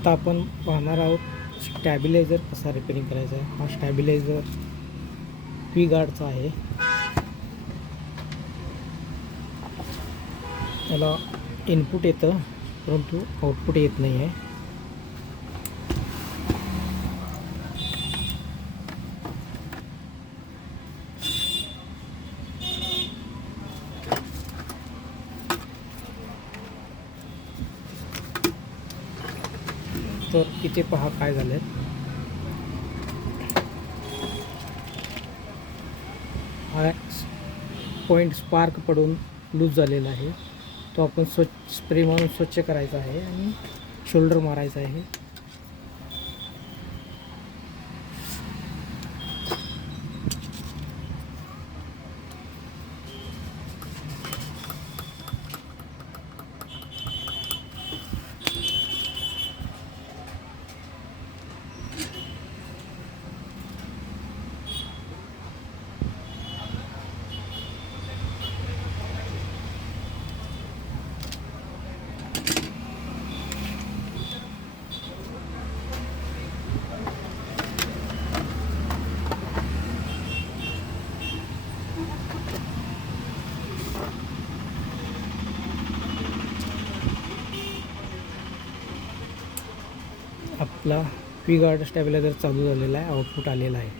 आत्ता आपण पाहणार आहोत स्टॅबिलायझर कसा रिपेअरिंग करायचा आहे. हा स्टॅबिलायझर V-गार्डचा आहे. याला इनपुट येतं परंतु आउटपुट येत नाही आहे. तर इथे पहा काय झालं आहे. हा पॉईंट स्पार्क पडून लूज झालेला आहे. तो आपण स्प्रे मारून स्वच्छ करायचा आहे आणि शोल्डर मारायचा आहे. आपला V-गार्ड स्टॅबिलायझर चालू झालेला आहे. आउटपुट आलेला आहे.